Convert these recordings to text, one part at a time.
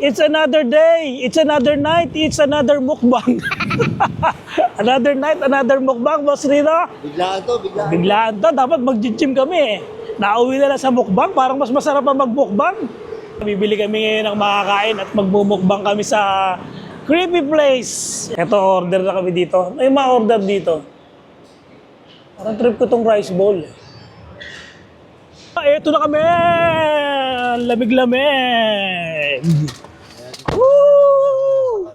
It's another day, it's another night, it's another mukbang. Another night, another mukbang, Boss Rino. Biglaan to, biglaan. Biglaan to, dapat mag-gym kami eh. Nauwi na lang sa mukbang, parang mas masarap pa mag-mukbang. Bibili kami ngayon ng makakain at magmumukbang kami sa Creepy Place. Ito, order na kami dito. May ma-order dito. Parang trip ko tong rice bowl. Ito na kami! Lamig-lamig! Woo!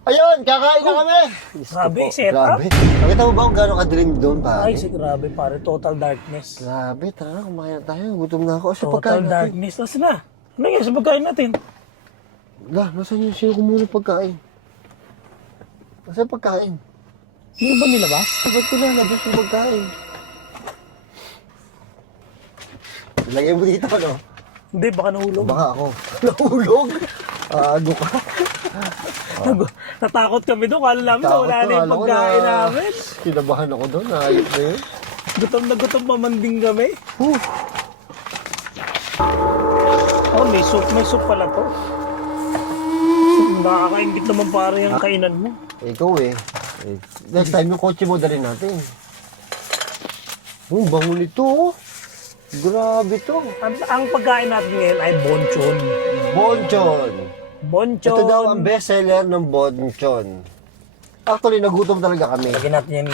Ayun, kakain na kami! Grabe, set up. Grabe. Nakita mo ba kung gano'ng ka-dream doon, Ay, pare? grabe pare. Total darkness. Grabe, tara na, kumain na tayo. Gutom na ako. Sa Total pagkain natin. darkness. Nasaan na? Ano yan sa pagkain natin? Nasaan yung sino kumuha ng pagkain? Nasaan yung pagkain? Hindi ba nilabas? Ba't ko nalabas yung pagkain? Lagyan mo dito, ano? Hindi, baka nahulog. Baka ako. Nahulog? Ano ka? Natakot kami doon. Kala namin na wala na yung pagkain namin. Kinabahan ako doon. Ayos na yun. Gutom pa man din kami. Oh, may soup. May soup pala to. Nakakaingit naman pare yung kainan mo. Ikaw eh. Next time yung kotse mo dalhin natin. Bango nito oh. Grabe to. Ang pagkain natin ngayon ay bonchon. Bonchon. Bonchon. Ito daw ang bestseller ng bonchon. Actually, nagutom talaga kami. Lagyan natin yan.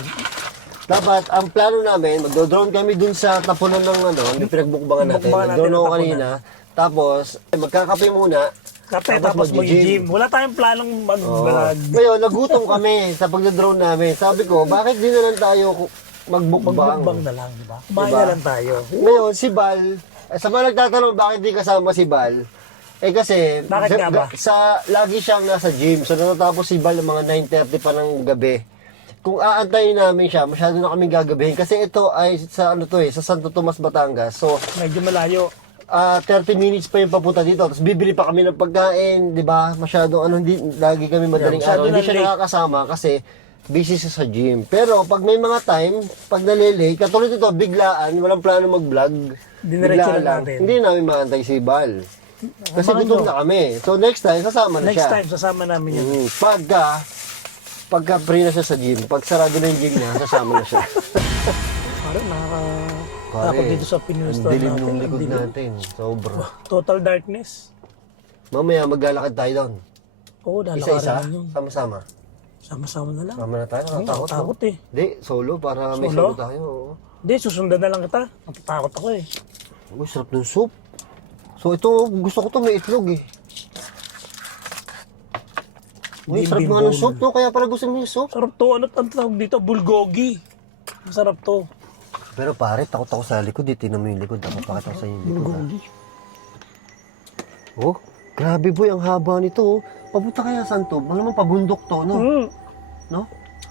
Dapat, ang plano namin, magdo-drone kami dun sa tapunan ng yung pinagbukbangan natin. Bukbangan natin Nag-drone ang ako tapunan. kanina. Tapos, magkakape muna. Kape tapos mag-gym. Wala tayong planong mag-vlog. Ngayon, nagutom kami sa pagdo-drone namin. Sabi ko, bakit di na lang tayo magbukbang? Magbukbang na lang, di ba? Kumain na lang tayo. Ngayon, si Bal, sa mga nagtatanong bakit di kasama si Bal, kasi Bakit nga ba? lagi siyang nasa gym. So natatapos si Bal ng mga 9:30 pa ng gabi. Kung aantayin namin siya, masyado na kaming gagabihin. Kasi ito ay sa sa Santo Tomas, Batangas. So, Medyo malayo. 30 minutes pa yung papunta dito. Tapos bibili pa kami ng pagkain, di ba? Masyadong hindi, lagi kami madaling Masyado araw. Hindi na siya late. nakakasama kasi busy siya sa gym. Pero pag may mga time, pag nalilate, katulad ito, biglaan, walang plano mag-vlog. Diniretso Biglaan lang natin. Hindi namin maantay si Bal. Kasi Mga gutom ano? na kami. So next time, sasama na Next siya. time, sasama namin yun. Pagka free na siya sa gym, pag sarado na yung gym niya, sasama na siya. Parang nakakatakot Pare, dito sa Pinuno Store dilim natin. ng Ang likod dilim. natin. Sobra. Total darkness. Mamaya maglalakad tayo doon. Oo, Isa-isa, lalakarin yun. sama-sama. Sama-sama na lang. Sama na tayo, nakatakot. Takot eh. Hindi, solo para may Solo? solo tayo. Oo. Hindi, susundan na lang kita. Natatakot ako eh. Uy, sarap ng soup. So ito, gusto ko to may itlog eh. Uy, sarap Bimbing nga ng bowl. soup to, kaya pala gusto mo yung soup. Sarap to. Ano ang tawag dito? Bulgogi. Masarap to. Pero pare, takot ako sa likod eh. Tingnan mo yung likod. Dapat pakita ko sa yung likod. Bulgogi. Oh, grabe boy, ang haba nito. Oh. Papunta kaya saan to? Malamang pabundok to, no? No?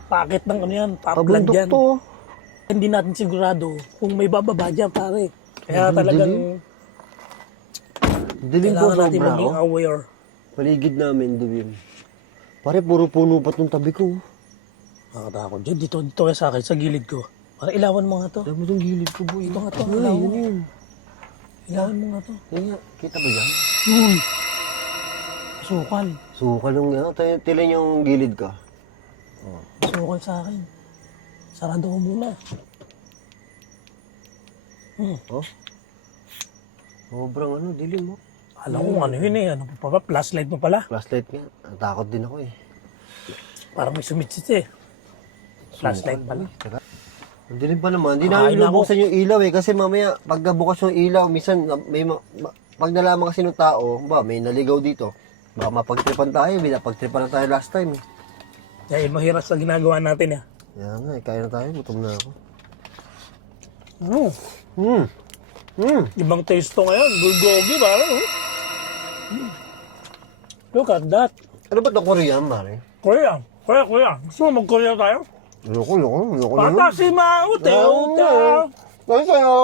Pakit ng ano yan. Top land Pabundok yan. to. Oh. Hindi natin sigurado kung may bababa dyan, pare. Kaya talagang Dilim po kailangan natin sobra. maging Oh. aware. Paligid namin, dilim. Pare, puro puno pa itong tabi ko. Nakatakot dyan. Dito kaya sa akin, sa gilid ko. Para ilawan mo nga to. Dami itong gilid ko, boy. Ito nga to, Ay, ilaw. yun yun. Ilawan mo nga to. Kaya, kita ba yan? Uy! Sukal. Sukal yung tilan yung gilid ka. Sukal sa akin. Sarado ko muna. Oh? Sobrang dilim mo. Alam ko ano yun eh. Ano pa ba? Flashlight mo pala. Flashlight nga. Natakot din ako eh. Parang may sumitsit eh. Flashlight pala. Teka. Ang dilim pa naman. Hindi Kakain namin ako. lubuksan yung ilaw eh. Kasi mamaya, pagka bukas yung ilaw, minsan, pag nalaman kasi ng tao, may naligaw dito. Baka mapagtripan tayo. Pagtripan na tayo last time eh. Dahil mahirap sa ginagawa natin eh. Kaya nga, kaya na tayo. Gutom na ako. Mm. Ibang taste to ngayon. Bulgogi parang. Look at that. Ano ba ito Korean, Mare? Korea. Gusto mo mag-Korea tayo? Loko. Bata si Maute. Ano sa'yo?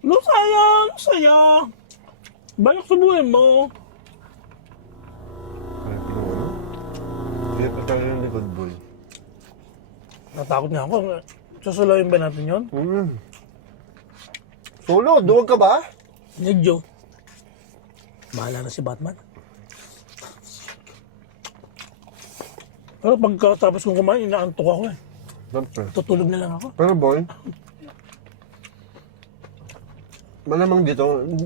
No sayo. Banyak subuhin mo. Kaya pa tayo ng likod, boy. Natakot nga ako. Susulawin ba natin yun? Solo, duwag ka ba? Medyo. Bahala na si Batman. Pero pagkatapos kong kumain, inaantok ako eh. Siyempre. Tutulog na lang ako. Pero boy, malamang dito,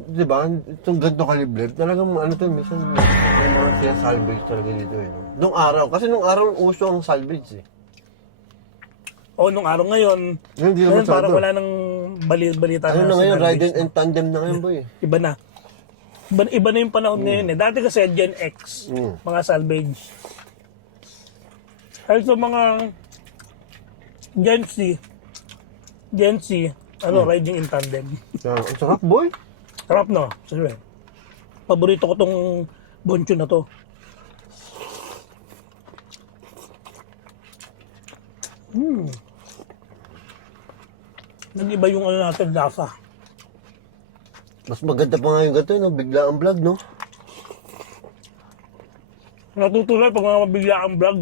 di ba, itong ganito kalibre, talagang ano to, minsan may mga sinasalvage talaga dito eh. No? Nung araw, kasi nung araw uso ang salvage eh. O, nung araw ngayon, Hindi naman ngayon parang masyado. wala nang balita Ano na ngayon, sinalvage. ride and tandem na ngayon boy. Iba na. Iba na yung panahon ngayon eh. Dati kasi Gen X, mga salvage. Kahit sa mga Gen Z, riding in tandem. Yan, ang sarap boy. Sarap no? Sige. Paborito ko tong boncho na to. Nag-iba yung natin lasa. Mas maganda pa nga yung ganito, no? Bigla ang vlog, no? Natutuloy pag mga mabigla ang vlog.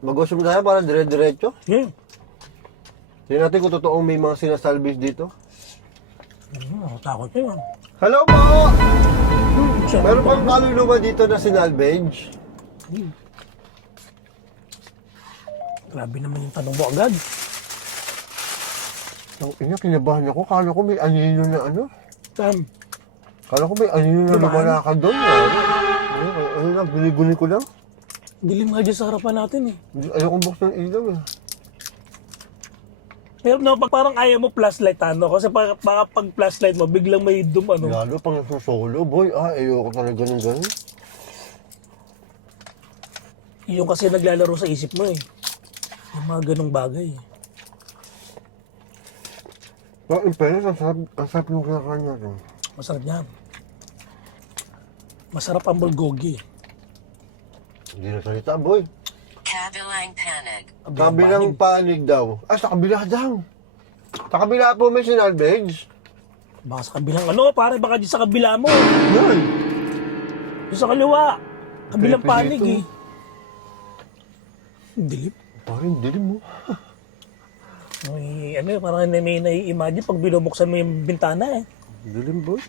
Mag-usap tayo para dire-diretso. Yeah. Tingnan natin kung totoong may mga sinasalvage dito. Takot yun. Hello po! Siya, Meron bang kaluluwa dito na sinalvage? grabe naman yung tanong mo agad. Ang ina, kinabahan ako. Kala ko may anino na ano. Sam, Kala ko may anino na Dumaan? lumalakad doon. Ano lang, guni-guni ko lang. dilim nga dyan sa harapan natin eh. Ayokong buksan ng ilaw eh. Pero no, pag parang ayaw mo flashlight kasi baka pag flashlight mo, biglang may Lalo pang solo, boy. Ayoko talaga ng ganun. Yung kasi naglalaro sa isip mo eh. Yung mga ganong bagay eh. Pero in fairness, ang sarap yung kinakain natin. Masarap yan. Masarap ang bulgogi. Hindi na salita, boy. Kabilang panig. Kabilang panig daw. Sa kabila daw. Sa kabila po may sinalvage. Baka sa kabilang pare, baka di sa kabila mo. Yan. Yung sa kaliwa. Kabilang Creepy panig dito. eh. Dilim. Parang dilim mo. May, parang may nai-imagine pag binubuksan mo yung bintana eh. Dilim, boy.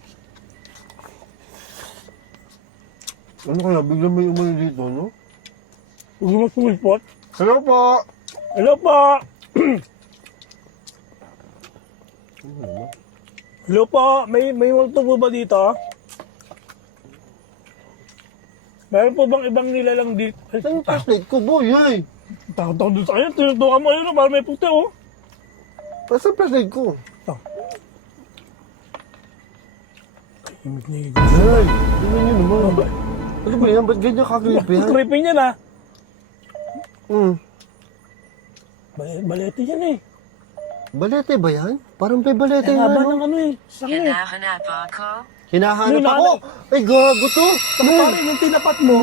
Ano kaya? Biglang may umano dito, no? Huwag mo sumulpot. Hello po! Hello po! Hello po! May multo po ba dito? Meron po bang ibang nilalang dito? Saan yung flashlight ko, boy? Ay! Takot ako doon sa kanya. Tinutukan mo yun, parang may puti oh. Saan yung flashlight ko? Imig na yun. Ay! Tingnan nyo naman. Ano ba yan? Ba't ganyan ka-creepy yan? Creepy niya na. Balete yan eh. Balete ba yan? Parang may balete Ang nga, haba no? ng sangay. Hinahanap ako. Hinahanap Yung ako! Ay, gago to! Parang yung tinapat mo.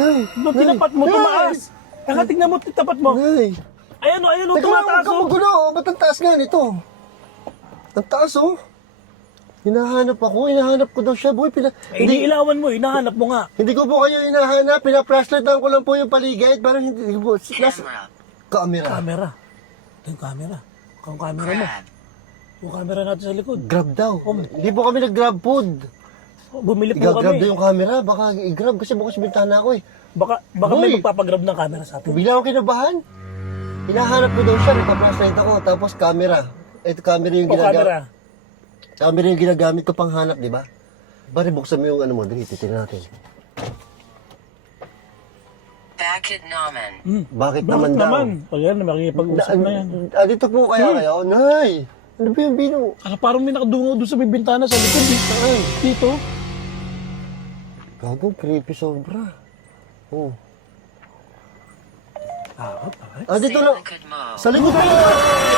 Yung tinapat mo, tumaas. Kaya tignan mo, tinapat mo. Ay! Ayan o, Teka lang, tumataas huwag o. ka magulo. Ba't ang taas nga nito? Ang taas, oh. Hinahanap ako. Hinahanap ko daw siya, boy. Iniilawan mo, hinahanap mo nga. Hindi ko po kayo hinahanap. Pina-flashlightan ko lang po yung paligid. Parang hindi po. Camera. Camera. Camera. Ito yung camera. Yung camera mo. Grab. Yung camera natin sa likod. Grab daw. Hindi po kami nag-grab food. Bumili po I-grab kami. daw yung camera. Baka i-grab kasi bukas bintana ako eh. Baka Boy. may magpapagrab ng camera sa atin. Bigla ako kinabahan. Hinahanap ko daw siya. Nagpa-flashlight ako. Tapos camera. Ito camera yung O camera. ginagamit. Camera yung ginagamit ko pang hanap, di ba? Bari buksan mo yung ano mo. Dali, titignan natin. Bakit naman? Bakit Bakit naman daw? naman? O yan, makikipag-usap na yan. Dito po kaya kayo? Nay! Ano ba yung bino? Parang may nakadungaw doon sa may bintana sa likod. Dito. Gago, creepy sobra. Oh. Takot. Dito Say na. likod mo. Sa likod po!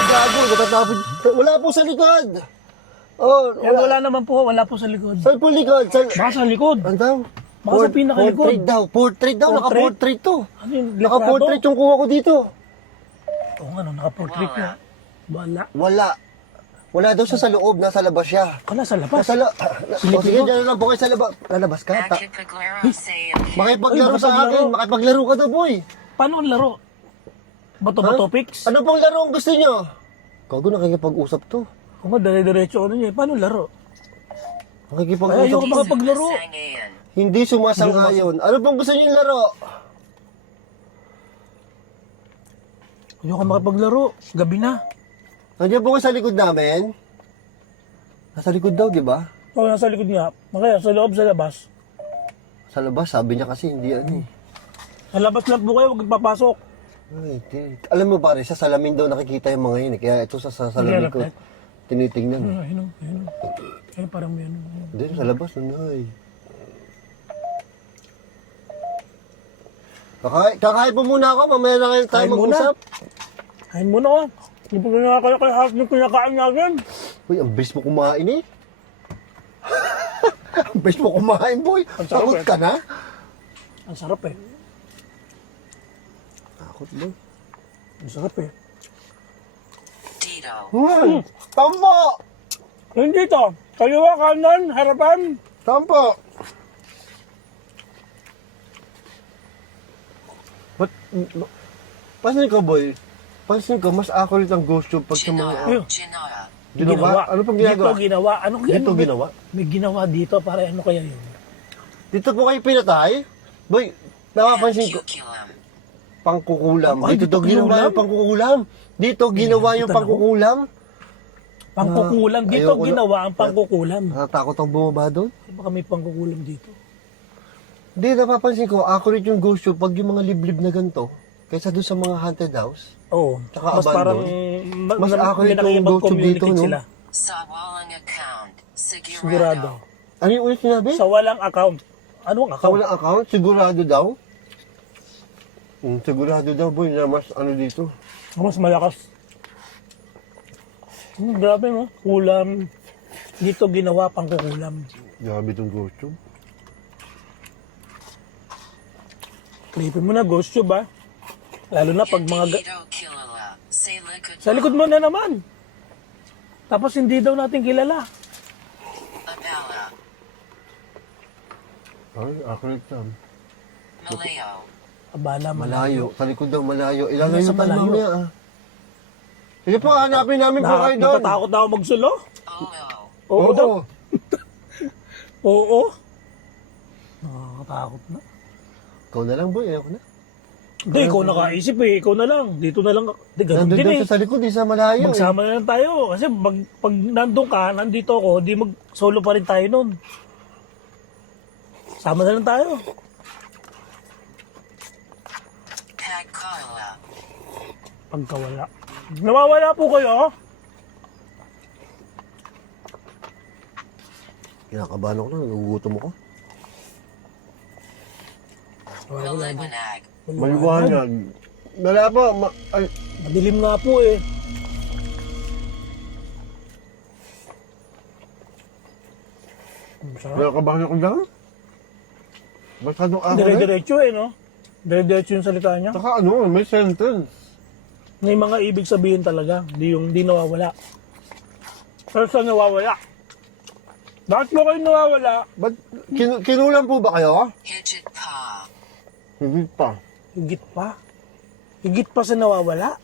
Gago, matatapon. Wala po sa likod! Oh, Yan, wala naman po. Wala po sa likod. Saan po likod? Baka sa likod. Ano daw? Baka sa pinakalikod. Portrait daw. Portrait daw. Portrait? Naka-portrait to. Ano yung Naka-portrait yung kuha ko dito. Oo nga, naka-portrait na. Wala. Wala. Wala daw siya sa loob. Nasa labas siya. Wala sa labas. Nasa o sige, dyan na lang po kayo sa labas. Lalabas ka. Bakit paglaro say Makipaglaro Ay, sa makipaglaro. akin. Makipaglaro ka daw, boy. Paano ang laro? Bato-bato pics. Ano pong laro ang gusto nyo? Gago, nakikipag-usap to. Kung nga, dire-diretso ano niya. Paano laro? Ay, Nakikipag-usap ayoko to. makapaglaro. Sangayan. Hindi sumasang-ayon. Ano pong gusto nyo laro? Ayoko makapaglaro. Gabi na. Nandiyan po kayo sa likod namin. Nasa likod daw, di ba? Oo, nasa likod nga. Kaya sa loob, sa labas. Sa labas, sabi niya kasi hindi ano eh. Sa labas lang po kayo, huwag papasok. Ay, alam mo pare, sa salamin daw nakikita yung mga yun eh. Kaya ito sa salamin ko, tinitingnan. Ayun. Ay, parang may ano. Hindi, sa labas, nanay. Kakain po muna ako, mamaya na kayo tayo Kain muna. mag-usap. Kain muna ko. Hindi po kinakaya kaya halos yung kinakain natin. Uy, ang bilis mo kumain eh. Ang bilis mo kumain, boy. Ang sarap Takot eh. ka na? Ang sarap eh. Takot, boy. Ang sarap eh. Dito. Tampo! Hindi to. Kaliwa, kanan, harapan. Tampo! Ba't, pasin ko, boy? Pasin ko, mas accurate ang ghost tube pag sa mga... Ginoa. Ginoa. Ginawa? Ano pang ginagawa? Dito ginawa. Ano kaya? Dito ginawa? May ginawa dito para ano kaya yun? Dito po kayo pinatay? Boy, napapansin ko, Cuculum. pangkukulam. Ay, Dito dito ginawa kinulam? yung pangkukulam. Dito ginawa yung kita na. pangkukulam. Pangkukulam. Dito ayoko na. ginawa ang pangkukulam. Natatakot ang bumaba doon. Baka may pangkukulam dito. Hindi, napapansin ko, accurate yung ghost tube pag yung mga liblib na ganito, kaysa doon sa mga haunted house. Oo. Tsaka Mas abandon. parang... Mas accurate yung go-to dito, no? sila. Sa walang account. Sigurado. Sigurado. Ano yung ulit sinabi? Sa walang account. Anong Sa account? walang account, sigurado daw. Sigurado daw, boy, na mas ano dito. Mas malakas. Grabe mo. Kulam. Dito ginawa pangkukulam. Grabe itong ghost tube. Creepy mo na, ghost tube ah. Lalo na pag mga... Dito kilala. Sa likod. Sa likod mo na naman. Tapos hindi daw natin kilala. Abala. Ay, accurate tam. Malayo. Abala, Malayo. Sa likod daw, malayo. Ilalayo Nasa tayo malayo. mamaya, ah. Sige po, hanapin namin po kayo doon. Natatakot na ako magsulo. Oo. Oo daw. Oo. Nakakatakot na. Ikaw na lang, boy. Ayoko na. Hindi, ikaw nakaisip eh. Ikaw na lang. Dito na lang. Hindi, ganun Nandun din daw eh. siya sa likod, di sa malayo. Magsama na lang tayo. Kasi pag nandun ka, nandito ako, di mag-solo pa rin tayo nun. Sama na lang tayo. Pagkala. Pagkawala. Nawawala po kayo. Kinakabahan ako na, nagugutom ako. Maliwanag. Maliwanag. Wala po. Ay, Madilim nga po eh. Sarap. kinakabahan ako lang. Masyadong accurate. Dire-diretso eh, no? Dire-diretso yung salita niya. Saka ano, may sentence. May mga ibig sabihin talaga. Di nawawala. Pero sa nawawala? Bakit mo kayo nawawala? Ba't kinulam po ba kayo? Higit pa. Hindi pa. Higit pa. Higit pa sa nawawala.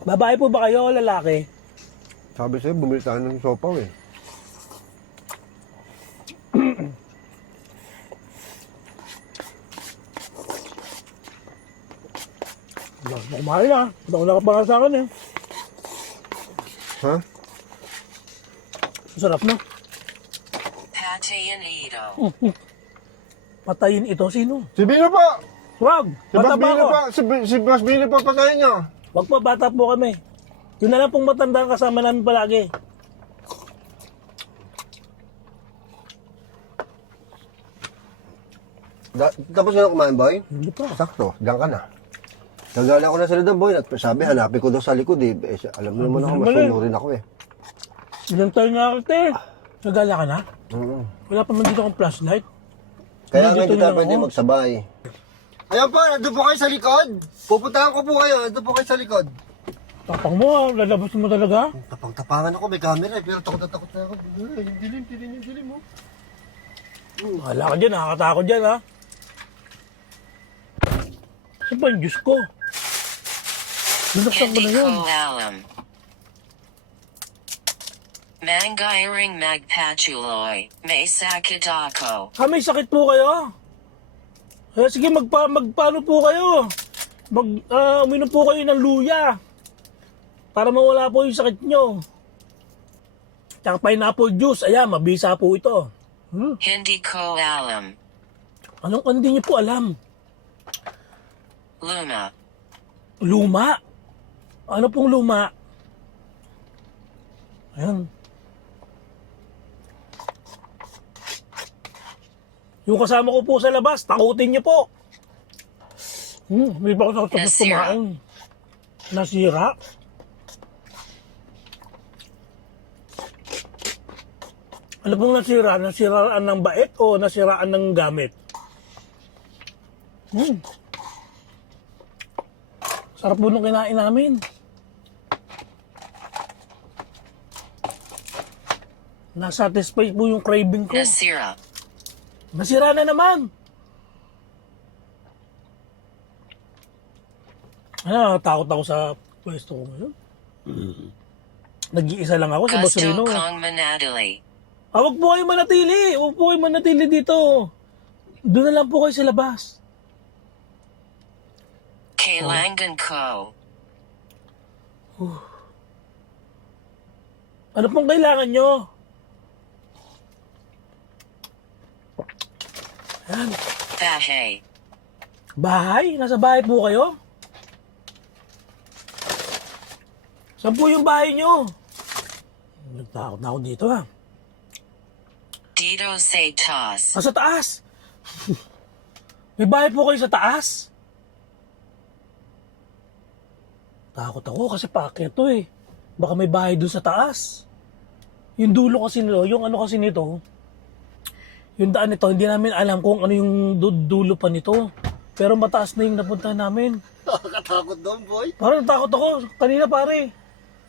Babae po ba kayo o lalaki? Sabi sa'yo, bumili tayo ng sopaw eh. Kumain na. Ito ko nakapanga sa akin eh. Ha? Sarap na. Patayin ito. Patayin ito. Sino? Si Bino po! Wag! Si Bata Boss pa Bino ako. po! Si Boss Bino po, patayin niyo! Wag pa, bata po kami. Yun na lang pong matanda ang kasama namin palagi. Tapos na kumain, boy? Hindi pa. Sakto, diyan ka na. Nagala ko na sila doon, boy. At sabi, hanapin ko daw sa likod eh. Alam mo naman ako, masunurin ako eh. Inantay nga kita eh. Nagala ka na? Oo. Wala pa man dito akong flashlight. Kaya nga Dito hindi na tayo pwede ako. magsabay. Ayan po, nandun po kayo sa likod. Pupuntahan ko po kayo, nandun po kayo sa likod. Tapang mo ah, lalabas mo talaga. Tapang-tapangan ako, may camera eh, pero takot na ako. Ay, yung dilim, yung dilim mo. Wala ka dyan, nakakatakot dyan, ha? Saan ba yung Diyos ko? Binuksan ko na Hindi yun. ko alam. Mangairing magpatuloy. May sakit ako. May sakit po kayo? Sige, magpaano po kayo? Uminom po kayo ng luya. Para mawala po yung sakit nyo. Tsaka pineapple juice. Ayan, mabisa po ito. Hindi ko alam. Anong hindi nyo po alam? Luma. Luma? Ano pong luma? Ayan. Yung kasama ko po sa labas, takutin niyo po. May ba ako sa tapos Nasira. kumain? Nasira? Ano pong nasira? Nasiraan ng bait o nasiraan ng gamit? Sarap po nung kinain namin. Nasatisfy po yung craving ko. Nasira. Nasira na naman. Takot ako sa pwesto ko ngayon. Nag-iisa lang ako sa Gusto Bosorino. kong manadali. Huwag po kayo manatili. Huwag po kayo manatili dito. Doon na lang po kayo sa labas. Kailangan ko. Ano pong kailangan nyo? Ayan. Bahay. Bahay? Nasa bahay po kayo? Saan po yung bahay nyo? Nagtakot na ako dito, ha? Dito sa taas. Sa taas. May bahay po kayo sa taas? Takot ako kasi paakyat to eh. Baka may bahay doon sa taas. Yung dulo kasi nito, yung ano kasi nito, yung daan nito, hindi namin alam kung ano yung dulo pa nito. Pero mataas na yung napunta namin. Nakakatakot doon, boy. Parang natakot ako. Kanina pare.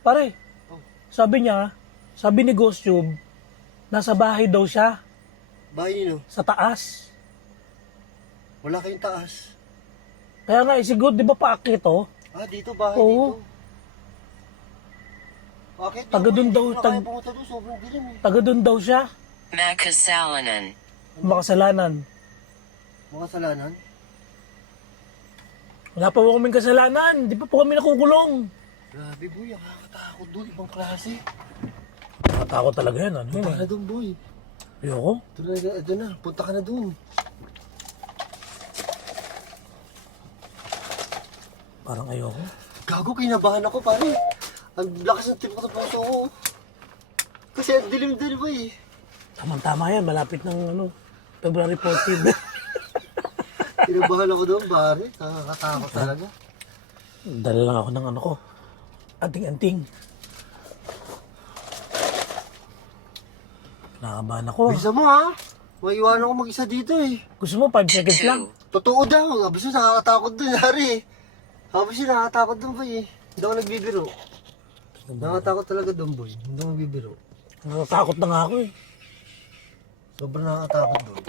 Pare, sabi niya, sabi ni Ghost Tube, nasa bahay daw siya. Bahay nino. Sa taas. Wala kayong taas. Kaya nga, siguro, di ba paakyat to? Dito, bahay Oo. dito. Bakit? Taga doon daw, Hindi ko na kaya pumunta doon, sobrang dilim eh. taga doon daw siya. Makasalanan. Makasalanan. Mga salanan. Wala pa po kaming kasalanan. Di pa po kami nakukulong. Grabe, boy. Nakakatakot doon. Ibang klase. Nakatakot talaga yan. Ano yun Punta ka eh? na doon, boy. Ayoko. Ito na. Punta ka na doon. Parang ayoko. Gago, kinabahan ako, pare. Ang lakas ng tip ko sa puso ko. Kasi ang dilim-dilim, boy. Tama-tama yan. Malapit ng February 14. Kinabahan ako doon, pare. Nakakatakot talaga. Dala lang ako ng ano ko. Anting-anting. Nakakabahan ako. Bisa mo, ha? Maiwanan ako mag-isa dito, eh. Gusto mo 5 seconds lang? Totoo daw. Sabi siya, nakakatakot doon, hari. Sabi siya, nakakatakot doon, boy. Hindi ako nagbibiro. Nakakatakot talaga doon, boy. Hindi ako nagbibiro. Natatakot na nga ako eh. Sobrang nakakatakot doon.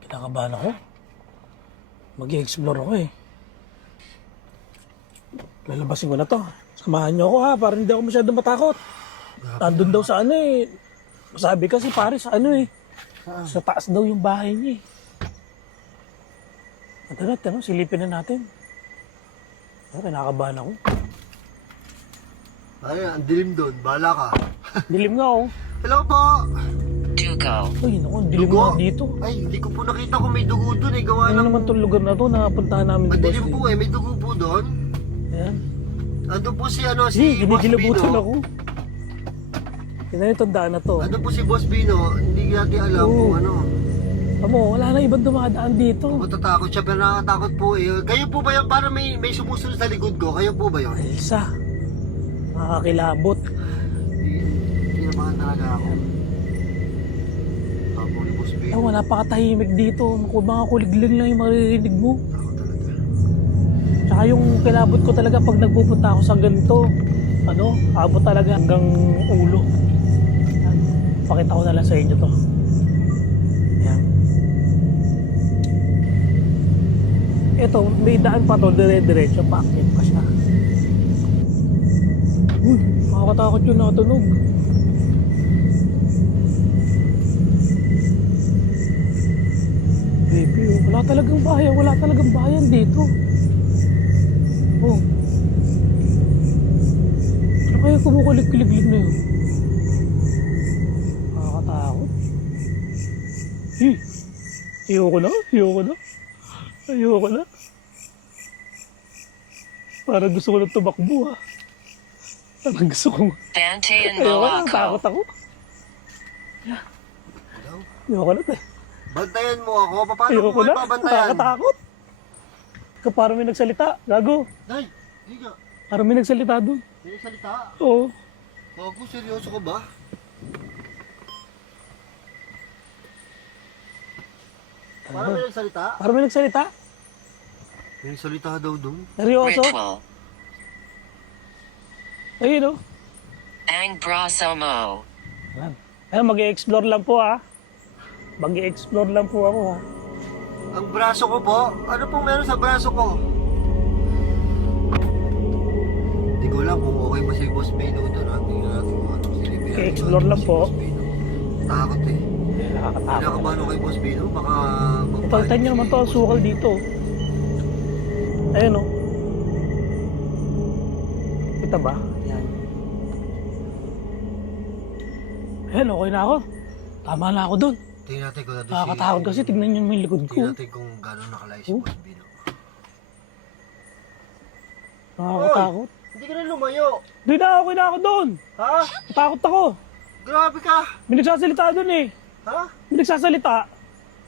Kinakabahan ako. Mag-i-explore ako eh. Lalabasin ko na to. Samahan niyo ako ha, para hindi ako masyado matakot. Nandun daw sa ano eh. Sabi kasi pare sa ano eh. Sa taas daw yung bahay niya eh. Matagat, silipin na natin. Kinakabahan ako. Ay, ang dilim doon. Bahala ka. Dilim nga oh. Hello po! Dugo. Uy, naku, dilim Dugo? nga dito. Ay, hindi ko po nakita kung may dugo doon, eh. Gawa Ano ng... naman itong lugar na to na puntahan namin ni Madilim Boss po, eh. May dugo po doon. Ayan. Ando po si, ano, Si, si Boss ginigilabutan Bino. ako. Tingnan itong daan na to. Ando po si Boss Bino. Hindi natin alam Oo. kung ano. Amo, wala na ibang dumadaan dito. Matatakot siya, pero nakakatakot po eh. Kayo po ba yan? Parang may sumusunod sa likod ko. Kayo po ba yun? Elsa. Nakakilabot. Kinabahan talaga ako. Tapos ni Boss Bino. Ewan, napakatahimik dito. Mga kuliglig lang yung maririnig mo. Ako talaga. Tsaka yung kilabot ko talaga pag nagpupunta ako sa ganito. Abot talaga hanggang ulo. Pakita ko na lang sa inyo to. Ayan. Ito, may daan pa to, dire-diretso, paakyat pa siya. Uy, nakakatakot yun, nakatunog. Baby, oh, wala talagang bayan dito. Oh. Ano kaya kumukulig-kilig na yun? Nakakatakot. Ayoko na. Parang gusto ko na tumakbo ha. Parang gusto kong... Bantayan Ayoko na, takot Malacco. ako. Ayoko na tayo. Bantayan mo ako. Paano Ayoko mo na, ipabantayan? nakakatakot. Parang may nagsalita. Gago. Nay, hindi ka. Parang may nagsalita doon. May salita. Oo. Ako, seryoso ka ba? Parang may nagsalita? Parang may nagsalita. May nagsalita daw doon. Seryoso. Ritual. Ayun o. Ang Brasomo. Ayun, mag-i-explore lang po ha. Mag-i-explore lang po ako ha. Ang braso ko po? Ano pong meron sa braso ko? Hindi ko alam kung okay ba si Boss Bino doon. Tingnan natin kung anong silipin. I-explore lang po. Takot eh. Nakakatakot. Kinakabahan ako kay Boss Bino. Baka... Ipagtan nyo naman to ang sukal dito. Ayun o. Kita ba? Ayan. Ayan, okay na ako. Tama na ako doon. Tingnan natin kung natin Nakakatakot kasi tignan nyo yung likod ko. Tingnan natin kung gano'n nakalayo si Oh. Boss Bino. Nakakatakot. Hindi ka na lumayo. Di na, okay na ako doon. Ha? Natakot ako. Grabe ka. May nagsasalita doon eh. Ha? May nagsasalita.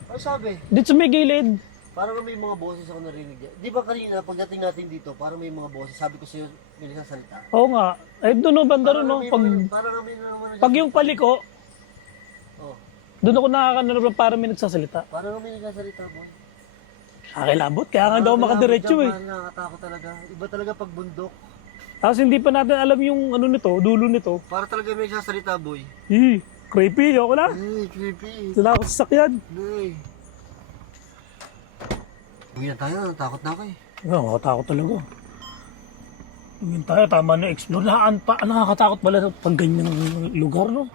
Ano sabi? Dito sa may gilid. Parang may mga boses ako narinig. Di ba kanina, pagdating natin dito, parang may mga boses. Sabi ko sa'yo, may nagsasalita. Oo nga. Eh doon o, banda ron o. Parang may naman Pag yung paliko, Oh, doon ako nakakanood para may nagsasalita. parang may nagsasalita, boy. Nakakilabot, kaya nga daw makadiretso eh. Nakakatakot talaga. Iba talaga pag bundok. Tapos hindi pa natin alam yung ano nito, dulo nito. Para talaga may nagsasalita, boy. Creepy, ayoko na. Ay, creepy. Sila ako sa sakyan. Nay. Uwi na tayo, natakot na ako eh. Nakakatakot talaga. Tingin tayo, tama na explore. Nakakatakot pala pag ganyang lugar, no?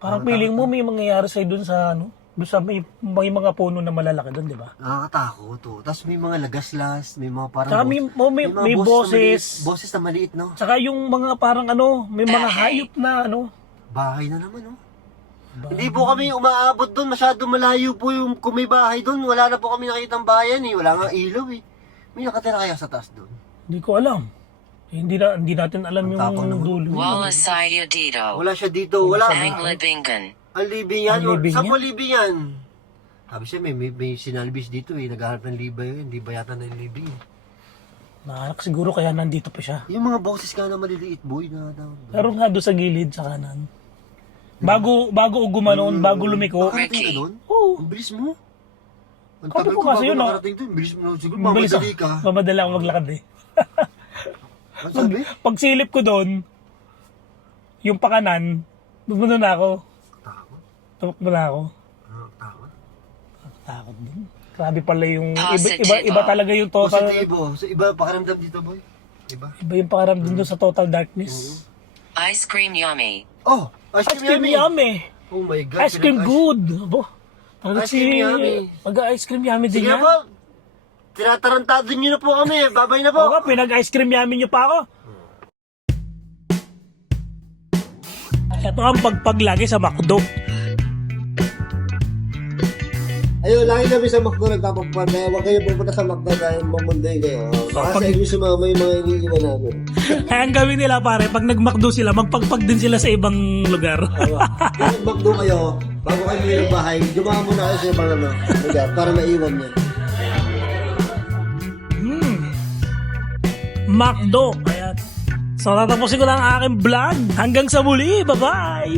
Parang feeling mo may mangyayari sa'yo dun sa ano? Doon sa may mga puno na malalaki doon, di ba? Nakakatakot to. Tapos may mga lagaslas, may mga parang... Tsaka may mga boses. Boses na maliit, no? Tsaka yung mga parang ano, may mga hayop na ano. Bahay na naman, no? Hindi po kami umaabot doon. Masyado malayo po yung kung may bahay doon. Wala na po kami nakitang bayan eh. Wala nga ilaw eh. May nakatira kaya sa taas doon? Hindi ko alam. Hindi natin alam Ang yung tapon naman. dulo. Wala saya dito. Wala siya dito. Wala. Ang libingan. Ang libingan. Ang libingan? Saan po libingan? Sabi siya, may sinalbis dito eh. Naghahanap ng libay yun. Hindi ba yata ng libing? Naanak siguro kaya nandito pa siya. Yung mga boses ka na maliliit, boy. Na, Pero nga doon sa gilid, sa kanan. Bago gumanon, bago lumiko. Nakarating ka doon? Oo. Ang bilis mo. Ang Kapo tagal ko ko kasi bago yun, ah. nakarating doon. Bilis mo. Siguro Mabilis mamadali ka. Mamadali ako maglakad eh. Ano sabi? Pag silip ko doon, yung pakanan, pumunta na ako. Takot. Tumakbo na ako. Takot. Takot din. Grabe pala yung Positive. iba talaga yung total. Positibo. So, iba pakiramdam dito, boy. Iba. Iba yung pakaramdam doon sa total darkness. Ice cream yummy. Oh! Ice Ice cream cream yummy! yummy. Oh my God. Ice cream good. Abo. Talaga Ice cream yummy. Pag-ice cream yummy din Sige yan. na po. Tinatarantado nyo na po kami. Babay na po. Oo nga, pinag-ice cream yummy nyo pa ako. Ito ang pagpaglagi sa McDo. Ayun, lagi kami sa McDo nagpapagpan. Kaya huwag kayo pupunta sa McDo dahil mamunday kayo. Baka sa inyo sumama yung mga iniiwan namin. Kaya ang gawin nila pare, pag nag-McDo sila, magpagpag din sila sa ibang lugar. Kung nag-McDo kayo, bago kayo may bahay, dumaan muna kayo sa ibang lugar para maiwan niya. McDo. Kaya, so tatapusin ko lang ang aking vlog. Hanggang sa muli. Bye-bye!